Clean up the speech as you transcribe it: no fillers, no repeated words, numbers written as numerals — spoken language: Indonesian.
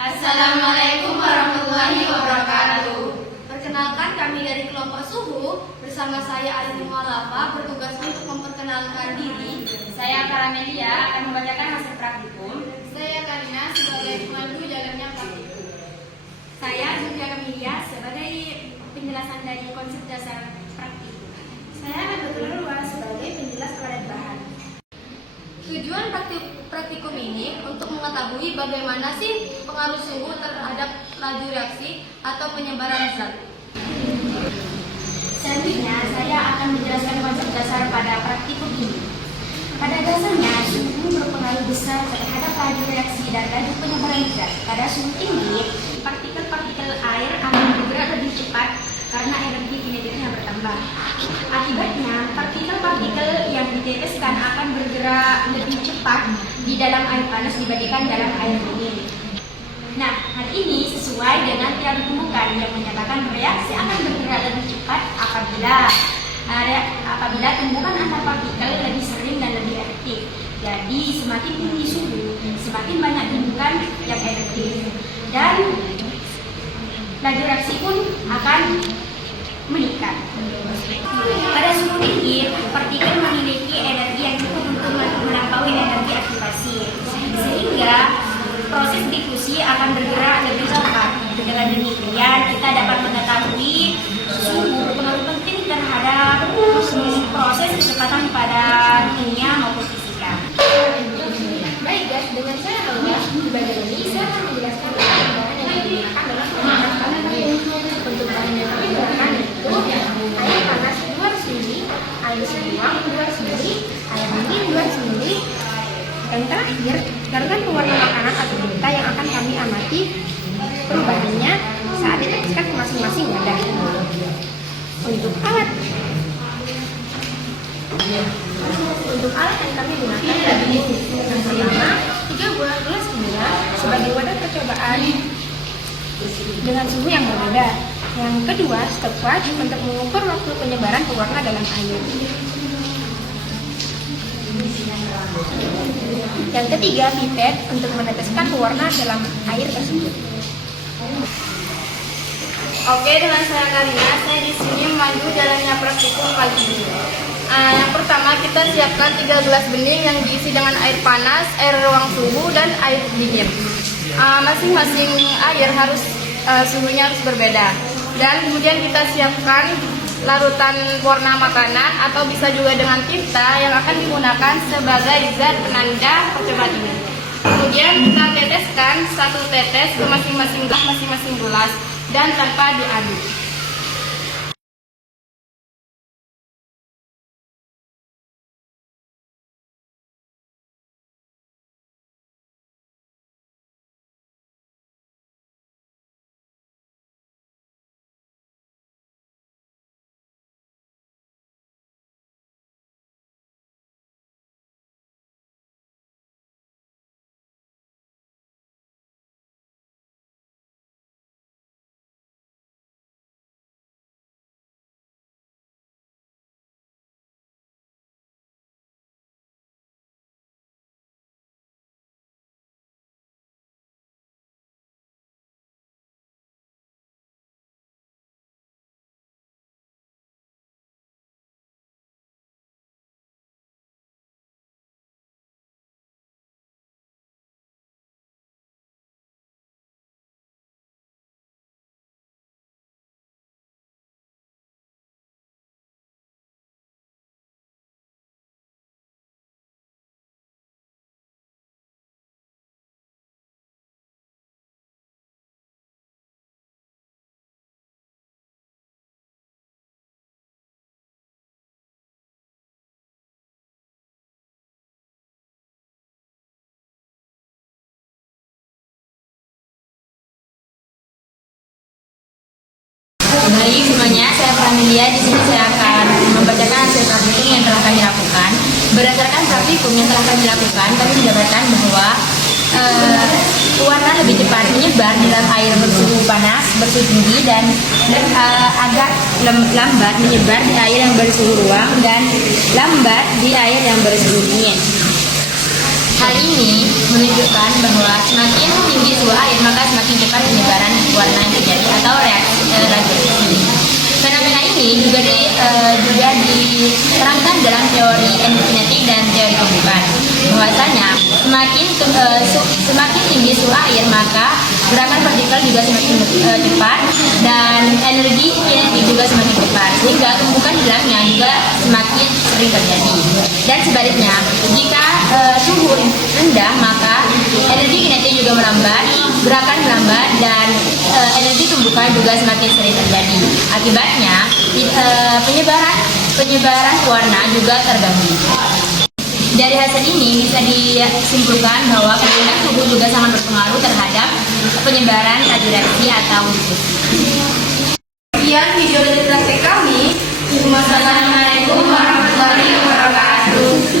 Assalamualaikum warahmatullahi wabarakatuh. Perkenalkan, kami dari kelompok suhu bersama saya Ayu Mualafa bertugas untuk memperkenalkan diri. Saya Karamelia akan membacakan hasil praktikum. Saya Karina sebagai pemandu jalannya praktikum. Saya Zulfia Kamilia sebagai penjelasan dari konsep dasar praktikum. Saya Nabatul Luas sebagai penjelas padat bahan. Tujuan praktikum ini untuk mengetahui bagaimana sih pengaruh suhu terhadap laju reaksi atau penyebaran zat. Selanjutnya, saya akan menjelaskan konsep dasar pada praktikum ini. Pada dasarnya, suhu berpengaruh besar terhadap laju reaksi dan laju penyebaran zat. Pada suhu tinggi, partikel-partikel air akan bergerak lebih cepat karena energi kinetiknya bertambah. Akibatnya, partikel-partikel yang diteteskan akan bergerak lebih cepat di dalam air panas dibandingkan dalam air dingin. Nah, hal ini sesuai dengan teori tumbukan yang menyatakan reaksi akan bergerak lebih cepat apabila tumbukan antar partikel lebih sering dan lebih efektif. Jadi, semakin tinggi suhu, semakin banyak tumbukan yang efektif. Dan laju reaksi pun akan meningkat. Pada suhu tinggi, partikel memiliki energi yang cukup untuk melampaui energi aktivasi, sehingga proses difusi akan bergerak lebih cepat. Dengan demikian, kita dapat mengetahui suhu berpengaruh penting terhadap proses kecepatan pada kimia maupun fisika. Baik guys, dengan saya Aulia, di bagian ini saya akan menjelaskan tentang bahan yang digunakan dalam pembuatan kalori. Untuk bahan yang kami gunakan itu air panas 200 ml, air seruang 200 ml, air dingin 200 ml. Dan terakhir, larutan pewarna makanan atau tinta yang akan kami amati perubahannya saat diteteskan ke masing-masing wadah. Untuk alat yang kami gunakan yang pertama 3 buah gelas gula sebagai wadah percobaan dengan suhu yang berbeda. Yang kedua, stopwatch untuk mengukur waktu penyebaran pewarna dalam air. Yang ketiga, pipet untuk meneteskan pewarna dalam air tersebut. Oke, dengan saya Karina, saya di sini memandu jalannya praktikum pagi ini. Yang pertama, kita siapkan 3 gelas bening yang diisi dengan air panas, air ruang suhu, dan air dingin. Masing-masing air harus suhunya harus berbeda. Dan kemudian kita siapkan larutan warna makanan atau bisa juga dengan tinta yang akan digunakan sebagai zat penanda percobaan ini. Kemudian kita teteskan 1 tetes ke masing-masing gelas dan tanpa diaduk. Baik, semuanya, saya Karamelia. Di sini saya akan membacakan hasil praktikum yang telah kami lakukan. Berdasarkan praktikum yang telah kami lakukan, kami mendapatkan bahwa warna lebih cepat menyebar di dalam air bersuhu panas, bersuhu tinggi, dan agak lambat menyebar di air yang bersuhu ruang dan lambat di air yang bersuhu dingin. Hal ini menunjukkan bahwa semakin tinggi suhu air maka semakin cepat penyebaran warna yang terjadi atau reaksi radioaktif. Fenomena ini juga diterangkan dalam teori endokinetik dan teori tumbukan. Bahwasanya semakin tinggi suhu air maka gerakan partikel juga semakin cepat dan energi kinetik juga semakin cepat, sehingga tumbukan di dalamnya juga semakin sering terjadi. Dan sebaliknya, jika suhu rendah maka energi kinetik juga melambat, gerakan melambat, dan energi tumbukan juga semakin sering terjadi. Akibatnya penyebaran warna juga terganggu. Dari hasil ini bisa disimpulkan bahwa perbedaan suhu juga sangat berpengaruh terhadap penyebaran radioaktif atau difusi. Sekian video dari praktek kami. Wassalamualaikum warahmatullahi wabarakatuh.